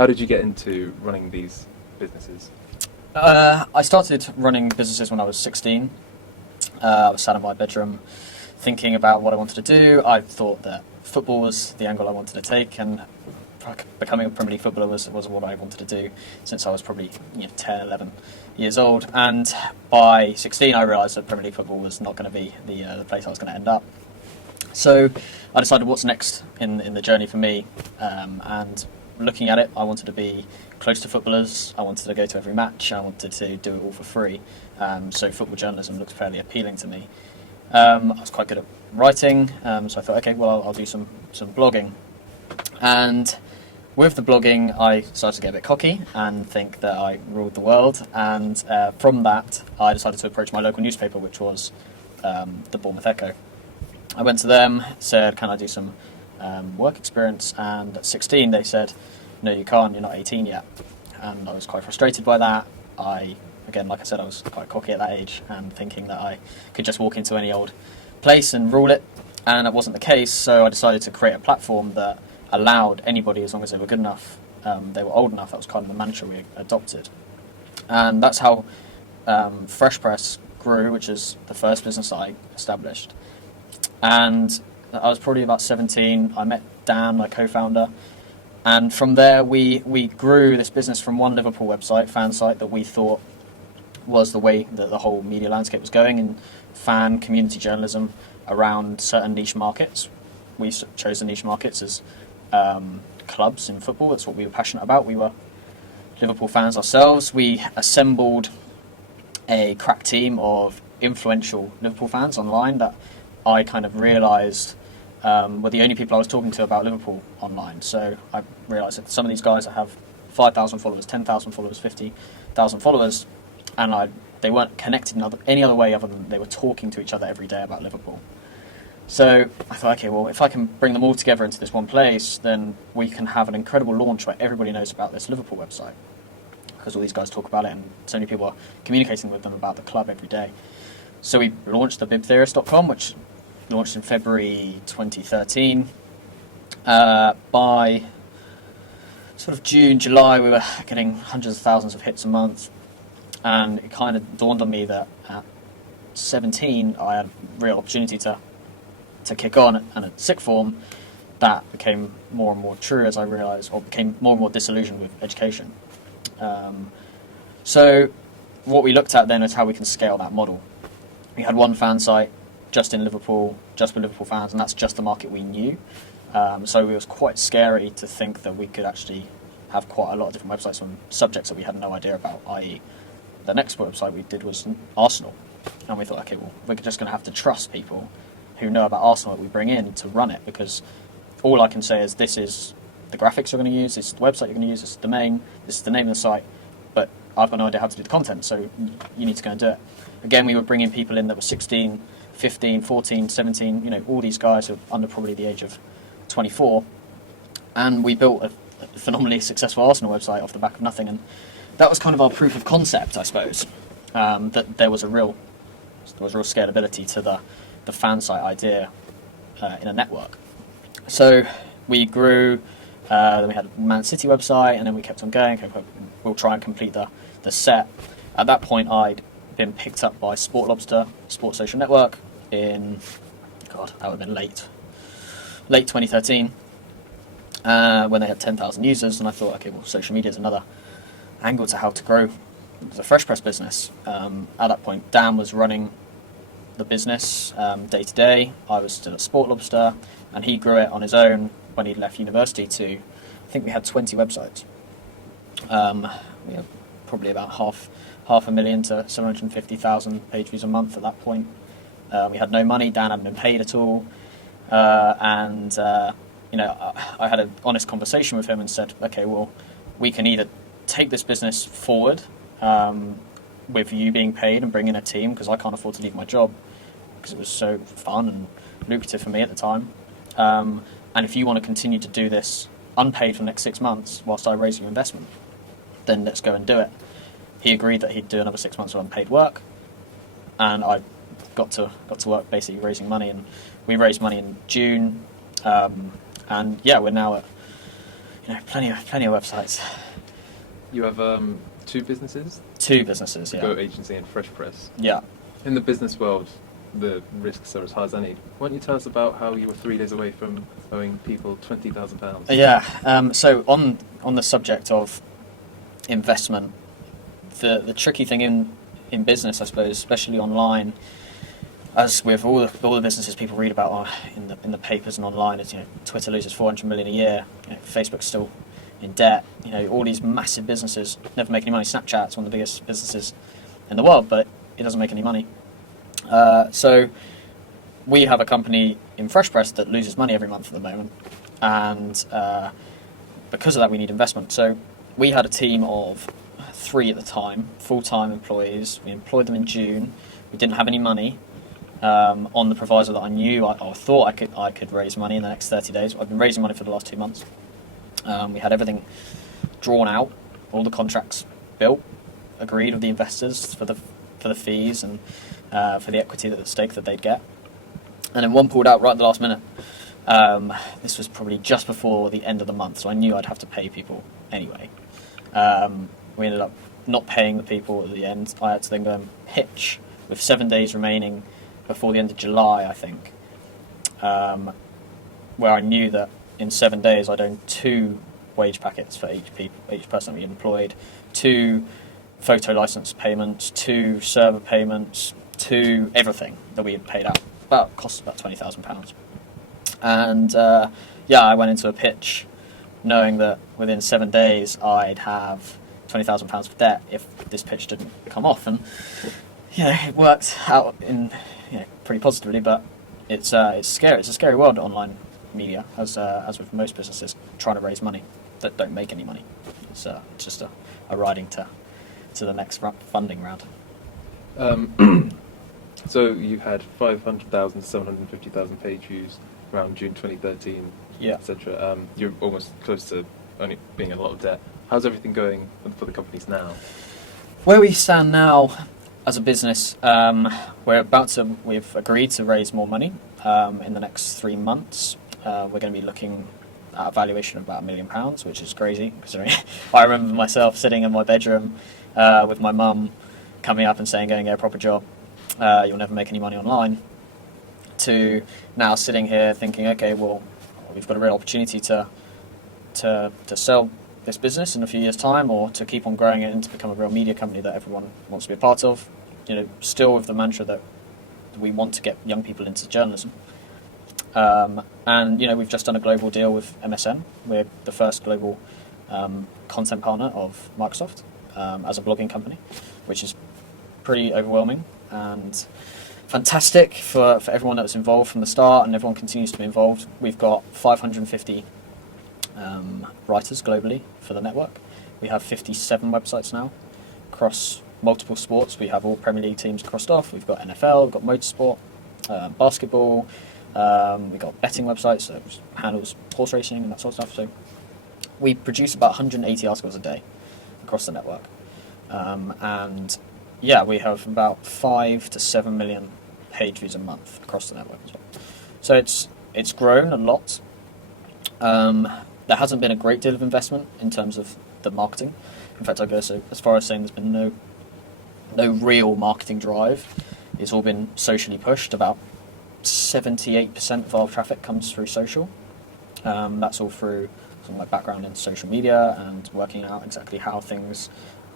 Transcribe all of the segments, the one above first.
How did you get into running these businesses? I started running businesses when I was 16. I was sat in my bedroom thinking about what I wanted to do. I thought that football was the angle I wanted to take, and becoming a Premier League footballer was what I wanted to do since I was probably 10, 11 years old. And by 16, I realised that Premier League football was not going to be the place I was going to end up. So I decided what's next in the journey for me, and looking at it, I wanted to be close to footballers. I wanted to go to every match. I wanted to do it all for free. So football journalism looked fairly appealing to me. I was quite good at writing, so I thought, okay, well, I'll do some blogging. And with the blogging, I started to get a bit cocky and think that I ruled the world. And from that, I decided to approach my local newspaper, which was the Bournemouth Echo. I went to them, said, can I do some work experience? And at 16, they said, no, you can't, you're not 18 yet. And I was quite frustrated by that. Again, like I said, I was quite cocky at that age and thinking that I could just walk into any old place and rule it. And that wasn't the case, so I decided to create a platform that allowed anybody, as long as they were good enough, they were old enough. That was kind of the mantra we adopted. And that's how Fresh Press grew, which is the first business I established. And I was probably about 17. I met Dan, my co-founder, and from there we grew this business from one Liverpool website, fan site, that we thought was the way that the whole media landscape was going in fan community journalism around certain niche markets. We chose the niche markets as clubs in football. That's what we were passionate about. We were Liverpool fans ourselves. We assembled a crack team of influential Liverpool fans online that I kind of realised were the only people I was talking to about Liverpool online. So I realised that some of these guys that have 5,000 followers, 10,000 followers, 50,000 followers, and they weren't connected in any other way other than they were talking to each other every day about Liverpool. So I thought, okay, well, if I can bring them all together into this one place, then we can have an incredible launch where everybody knows about this Liverpool website, because all these guys talk about it and so many people are communicating with them about the club every day. So we launched the bibtheorist.com, which launched in February 2013. By sort of June, July, we were getting hundreds of thousands of hits a month, and it kind of dawned on me that at 17 I had a real opportunity to kick on, and at sixth form that became more and more true as I realised, or became more and more disillusioned with education. So what we looked at then is how we can scale that model. We had one fan site just in Liverpool, just with Liverpool fans, and that's just the market we knew. So it was quite scary to think that we could actually have quite a lot of different websites on subjects that we had no idea about, i.e. the next website we did was Arsenal. And we thought, okay, well, we're just going to have to trust people who know about Arsenal that we bring in to run it, because all I can say is this is the graphics you're going to use, this is the website you're going to use, this is the domain, this is the name of the site, but I've got no idea how to do the content, so you need to go and do it. Again, we were bringing people in that were 16, 15, 14, 17, all these guys are under probably the age of 24, and we built a phenomenally successful Arsenal website off the back of nothing, and that was kind of our proof of concept, I suppose, that there was real scalability to the fan site idea in a network. So we grew, then we had a Man City website, and then we kept on going. Okay, we'll try and complete the set. At that point, I'd been picked up by Sport Lobster, Sports Social Network, that would have been late 2013, when they had 10,000 users, and I thought, okay, well, social media is another angle to how to grow the Fresh Press business. At that point, Dan was running the business day to day. I was still at Sport Lobster, and he grew it on his own when he left university to, I think we had 20 websites. We had probably about half a million to 750,000 page views a month at that point. We had no money. Dan hadn't been paid at all, and I had an honest conversation with him and said, okay, well, we can either take this business forward with you being paid and bringing a team, because I can't afford to leave my job because it was so fun and lucrative for me at the time, and if you want to continue to do this unpaid for the next 6 months whilst I raise your investment, then let's go and do it. He agreed that he'd do another 6 months of unpaid work, and I got to work basically raising money, and we raised money in June, and yeah, we're now at plenty of websites. You have two businesses, Two businesses, yeah. Go Agency and Fresh Press. Yeah. In the business world, the risks are as high as any. Why don't you tell us about how you were 3 days away from owing people £20,000? Yeah. So on the subject of investment, the tricky thing in business, I suppose, especially online, as with all the businesses people read about in the papers and online, is Twitter loses 400 million a year. Facebook's still in debt. All these massive businesses never make any money. Snapchat's one of the biggest businesses in the world, but it doesn't make any money. So we have a company in Fresh Press that loses money every month at the moment, and because of that, we need investment. So we had a team of 3 at the time, full-time employees. We employed them in June. We didn't have any money. On the proviso that I knew, I thought I could raise money in the next 30 days. I've been raising money for the last 2 months. We had everything drawn out, all the contracts built, agreed with the investors for the fees and for the equity, the stake that they'd get. And then one pulled out right at the last minute. This was probably just before the end of the month, so I knew I'd have to pay people anyway. We ended up not paying the people at the end. I had to then go and pitch with 7 days remaining before the end of July, I think, where I knew that in 7 days I'd own 2 wage packets for each person we employed, 2 photo license payments, 2 server payments, 2 everything that we had paid out. Cost about £20,000. And I went into a pitch knowing that within 7 days I'd have £20,000 of debt if this pitch didn't come off, and it worked out in pretty positively, but it's scary. It's a scary world, online media, as with most businesses trying to raise money that don't make any money. It's just a riding to the next funding round. So you had 500,000, 750,000 page views around June 2013, Yeah. etc. You're almost close to only being in a lot of debt. How's everything going for the companies now? Where we stand now as a business, we've agreed to raise more money in the next 3 months. We're going to be looking at a valuation of about £1 million, which is crazy, considering I remember myself sitting in my bedroom with my mum coming up and saying, "Go and get a proper job, you'll never make any money online," to now sitting here thinking, okay, well, we've got a real opportunity to sell this business in a few years' time, or to keep on growing it and to become a real media company that everyone wants to be a part of. Still with the mantra that we want to get young people into journalism. And we've just done a global deal with MSN. We're the first global content partner of Microsoft as a blogging company, which is pretty overwhelming and fantastic for everyone that was involved from the start, and everyone continues to be involved. We've got 550 writers globally for the network. We have 57 websites now across multiple sports. We have all Premier League teams crossed off. We've got NFL, we've got motorsport, basketball. We've got betting websites, so it handles horse racing and that sort of stuff. So we produce about 180 articles a day across the network. We have about 5 to 7 million page views a month across the network as well. So it's grown a lot. There hasn't been a great deal of investment in terms of the marketing. In fact, I go so as far as saying there's been no real marketing drive. It's all been socially pushed. About 78% of our traffic comes through social. That's all through some of my background in social media and working out exactly how things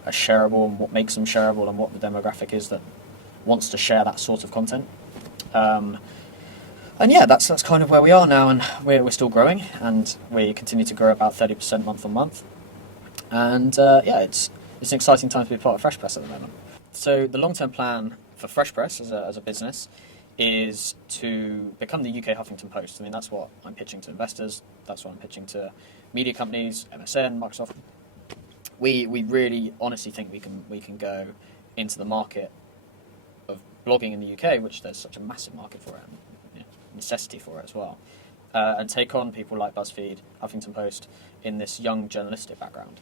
are shareable and what makes them shareable and what the demographic is that wants to share that sort of content. That's kind of where we are now, and we're still growing, and we continue to grow about 30% month on month. And it's an exciting time to be part of Fresh Press at the moment. So the long-term plan for Fresh Press as a business is to become the UK Huffington Post. I mean, that's what I'm pitching to investors. That's what I'm pitching to media companies, MSN, Microsoft. We really honestly think we can go into the market of blogging in the UK, which there's such a massive market for it, and necessity for it as well, and take on people like BuzzFeed, Huffington Post in this young journalistic background.